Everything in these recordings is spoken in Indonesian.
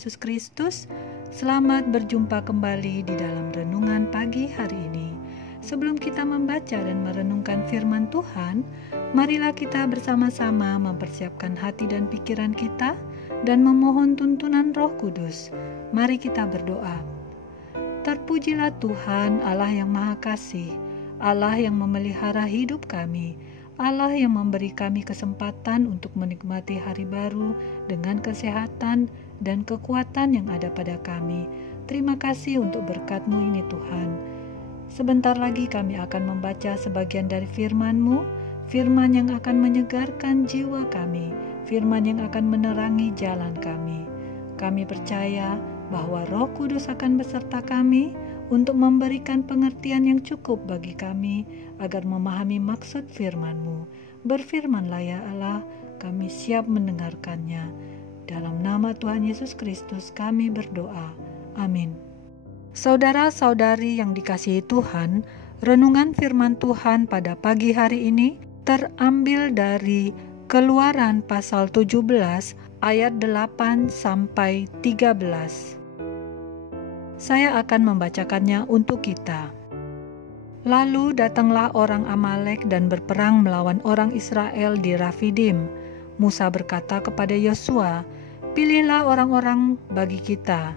Yesus Kristus. Selamat berjumpa kembali di dalam renungan pagi hari ini. Sebelum kita membaca dan merenungkan firman Tuhan, marilah kita bersama-sama mempersiapkan hati dan pikiran kita dan memohon tuntunan Roh Kudus. Mari kita berdoa. Terpujilah Tuhan, Allah yang Maha Kasih, Allah yang memelihara hidup kami, Allah yang memberi kami kesempatan untuk menikmati hari baru dengan kesehatan dan kekuatan yang ada pada kami. Terima kasih untuk berkat-Mu ini Tuhan. Sebentar lagi kami akan membaca sebagian dari firman-Mu, firman yang akan menyegarkan jiwa kami, firman yang akan menerangi jalan kami. Kami percaya bahwa Roh Kudus akan beserta kami untuk memberikan pengertian yang cukup bagi kami agar memahami maksud firman-Mu. Berfirmanlah ya Allah, kami siap mendengarkannya. Dalam nama Tuhan Yesus Kristus kami berdoa. Amin. Saudara-saudari yang dikasihi Tuhan, renungan firman Tuhan pada pagi hari ini terambil dari Keluaran pasal 17 ayat 8 sampai 13. Saya akan membacakannya untuk kita. Lalu datanglah orang Amalek dan berperang melawan orang Israel di Rafidim. Musa berkata kepada Yosua, "Pilihlah orang-orang bagi kita,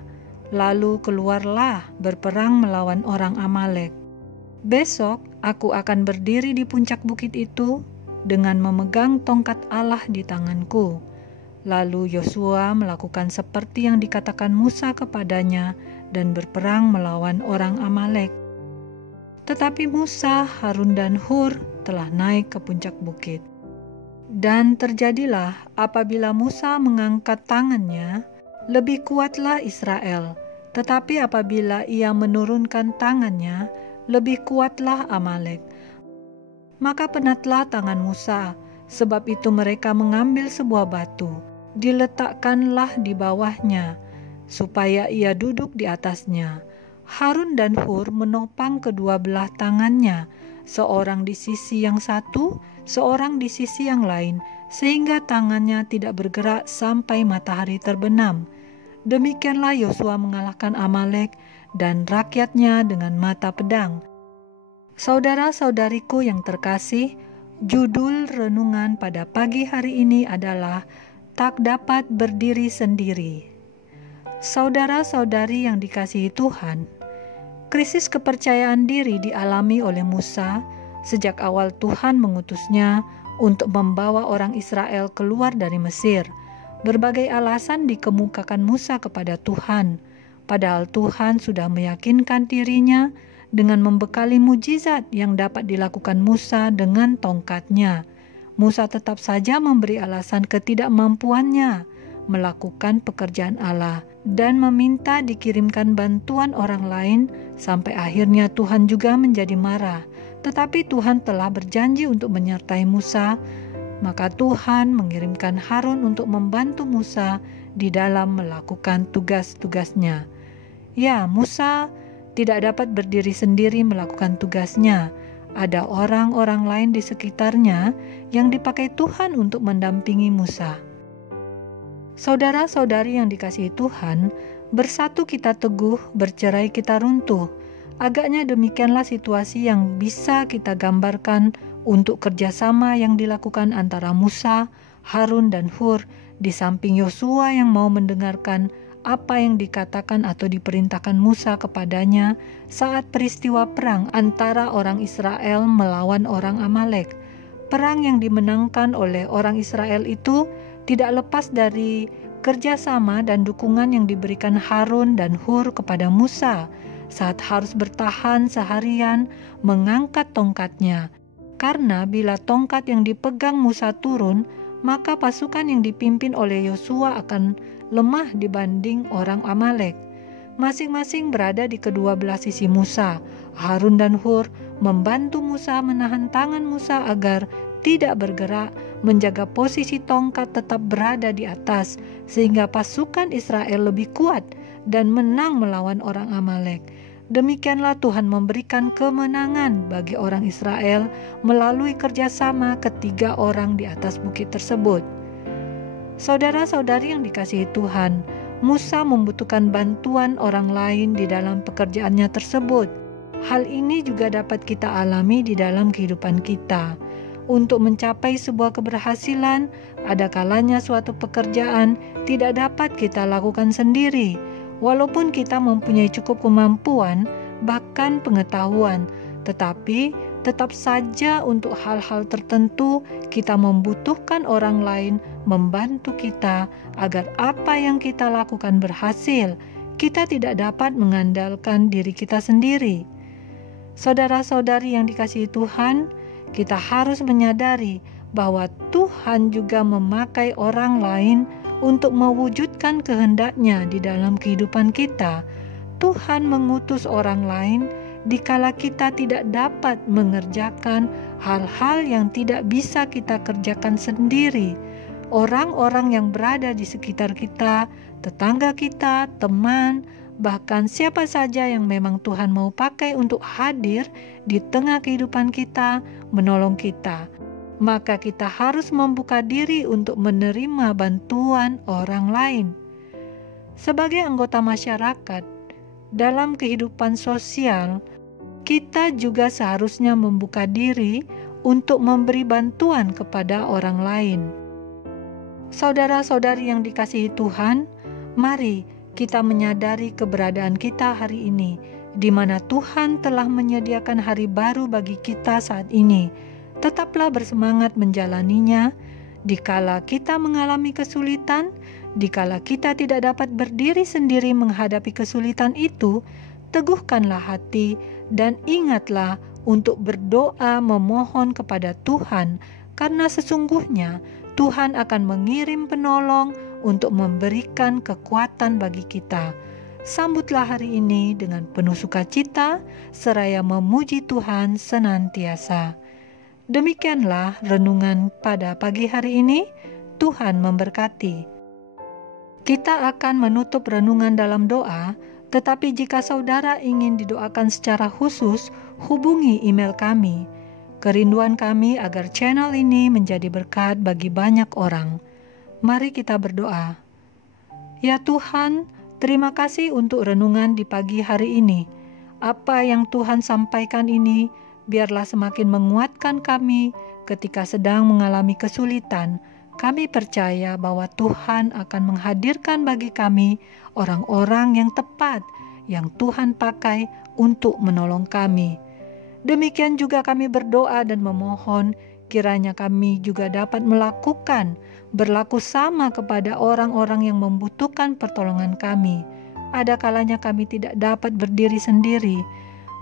lalu keluarlah berperang melawan orang Amalek. Besok aku akan berdiri di puncak bukit itu dengan memegang tongkat Allah di tanganku." Lalu Yosua melakukan seperti yang dikatakan Musa kepadanya dan berperang melawan orang Amalek. Tetapi Musa, Harun dan Hur telah naik ke puncak bukit. Dan terjadilah apabila Musa mengangkat tangannya, lebih kuatlah Israel. Tetapi apabila ia menurunkan tangannya, lebih kuatlah Amalek. Maka penatlah tangan Musa, sebab itu mereka mengambil sebuah batu, diletakkanlah di bawahnya, supaya ia duduk di atasnya. Harun dan Hur menopang kedua belah tangannya, seorang di sisi yang satu, seorang di sisi yang lain, sehingga tangannya tidak bergerak sampai matahari terbenam. Demikianlah Yosua mengalahkan Amalek dan rakyatnya dengan mata pedang. Saudara-saudariku yang terkasih, judul renungan pada pagi hari ini adalah tak dapat berdiri sendiri. Saudara-saudari yang dikasihi Tuhan, krisis kepercayaan diri dialami oleh Musa sejak awal Tuhan mengutusnya untuk membawa orang Israel keluar dari Mesir. Berbagai alasan dikemukakan Musa kepada Tuhan, padahal Tuhan sudah meyakinkan dirinya dengan membekali mujizat yang dapat dilakukan Musa dengan tongkatnya. Musa tetap saja memberi alasan ketidakmampuannya melakukan pekerjaan Allah dan meminta dikirimkan bantuan orang lain sampai akhirnya Tuhan juga menjadi marah. Tetapi Tuhan telah berjanji untuk menyertai Musa, maka Tuhan mengirimkan Harun untuk membantu Musa di dalam melakukan tugas-tugasnya. Ya, Musa tidak dapat berdiri sendiri melakukan tugasnya. Ada orang-orang lain di sekitarnya yang dipakai Tuhan untuk mendampingi Musa. Saudara-saudari yang dikasihi Tuhan, bersatu kita teguh, bercerai kita runtuh. Agaknya demikianlah situasi yang bisa kita gambarkan untuk kerjasama yang dilakukan antara Musa, Harun dan Hur di samping Yosua yang mau mendengarkan apa yang dikatakan atau diperintahkan Musa kepadanya saat peristiwa perang antara orang Israel melawan orang Amalek. Perang yang dimenangkan oleh orang Israel itu tidak lepas dari kerjasama dan dukungan yang diberikan Harun dan Hur kepada Musa saat harus bertahan seharian mengangkat tongkatnya. Karena bila tongkat yang dipegang Musa turun, maka pasukan yang dipimpin oleh Yosua akan lemah dibanding orang Amalek. Masing-masing berada di kedua belah sisi Musa. Harun dan Hur membantu Musa menahan tangan Musa agar tidak bergerak, menjaga posisi tongkat tetap berada di atas, sehingga pasukan Israel lebih kuat dan menang melawan orang Amalek. Demikianlah Tuhan memberikan kemenangan bagi orang Israel melalui kerjasama ketiga orang di atas bukit tersebut. Saudara-saudari yang dikasihi Tuhan, Musa membutuhkan bantuan orang lain di dalam pekerjaannya tersebut. Hal ini juga dapat kita alami di dalam kehidupan kita. Untuk mencapai sebuah keberhasilan, ada kalanya suatu pekerjaan tidak dapat kita lakukan sendiri. Walaupun kita mempunyai cukup kemampuan, bahkan pengetahuan, tetapi tetap saja untuk hal-hal tertentu kita membutuhkan orang lain membantu kita agar apa yang kita lakukan berhasil. Kita tidak dapat mengandalkan diri kita sendiri. Saudara-saudari yang dikasihi Tuhan, kita harus menyadari bahwa Tuhan juga memakai orang lain untuk mewujudkan kehendak-Nya di dalam kehidupan kita. Tuhan mengutus orang lain dikala kita tidak dapat mengerjakan hal-hal yang tidak bisa kita kerjakan sendiri. Orang-orang yang berada di sekitar kita, tetangga kita, teman, bahkan siapa saja yang memang Tuhan mau pakai untuk hadir di tengah kehidupan kita, menolong kita. Maka kita harus membuka diri untuk menerima bantuan orang lain. Sebagai anggota masyarakat, dalam kehidupan sosial, kita juga seharusnya membuka diri untuk memberi bantuan kepada orang lain. Saudara-saudari yang dikasihi Tuhan, mari kita menyadari keberadaan kita hari ini, di mana Tuhan telah menyediakan hari baru bagi kita saat ini. Tetaplah bersemangat menjalaninya. Dikala kita mengalami kesulitan, dikala kita tidak dapat berdiri sendiri menghadapi kesulitan itu, teguhkanlah hati dan ingatlah untuk berdoa memohon kepada Tuhan, karena sesungguhnya Tuhan akan mengirim penolong untuk memberikan kekuatan bagi kita. Sambutlah hari ini dengan penuh sukacita, seraya memuji Tuhan senantiasa. Demikianlah renungan pada pagi hari ini. Tuhan memberkati. Kita akan menutup renungan dalam doa, tetapi jika saudara ingin didoakan secara khusus, hubungi email kami. Kerinduan kami agar channel ini menjadi berkat bagi banyak orang. Mari kita berdoa. Ya Tuhan, terima kasih untuk renungan di pagi hari ini. Apa yang Tuhan sampaikan ini, biarlah semakin menguatkan kami ketika sedang mengalami kesulitan. Kami percaya bahwa Tuhan akan menghadirkan bagi kami orang-orang yang tepat, yang Tuhan pakai untuk menolong kami. Demikian juga kami berdoa dan memohon, kiranya kami juga dapat berlaku sama kepada orang-orang yang membutuhkan pertolongan kami. Ada kalanya kami tidak dapat berdiri sendiri,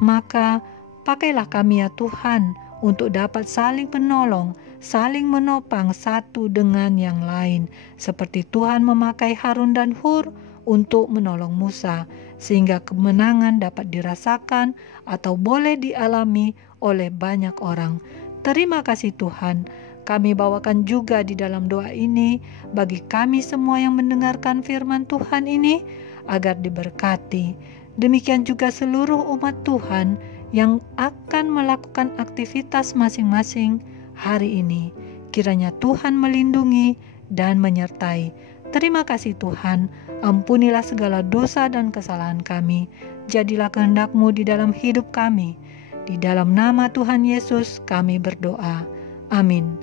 maka pakailah kami ya Tuhan untuk dapat saling menolong, saling menopang satu dengan yang lain, seperti Tuhan memakai Harun dan Hur untuk menolong Musa, sehingga kemenangan dapat dirasakan atau boleh dialami oleh banyak orang. Terima kasih Tuhan. Kami bawakan juga di dalam doa ini bagi kami semua yang mendengarkan firman Tuhan ini, agar diberkati. Demikian juga seluruh umat Tuhan yang akan melakukan aktivitas masing-masing hari ini. Kiranya Tuhan melindungi dan menyertai. Terima kasih Tuhan, ampunilah segala dosa dan kesalahan kami. Jadilah kehendak-Mu di dalam hidup kami. Di dalam nama Tuhan Yesus kami berdoa. Amin.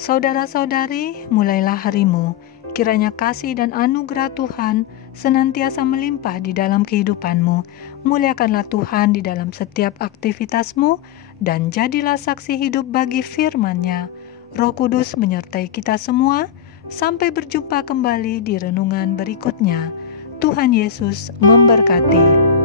Saudara-saudari, mulailah harimu. Kiranya kasih dan anugerah Tuhan senantiasa melimpah di dalam kehidupanmu. Muliakanlah Tuhan di dalam setiap aktivitasmu, dan jadilah saksi hidup bagi firman-Nya. Roh Kudus menyertai kita semua. Sampai berjumpa kembali di renungan berikutnya. Tuhan Yesus memberkati.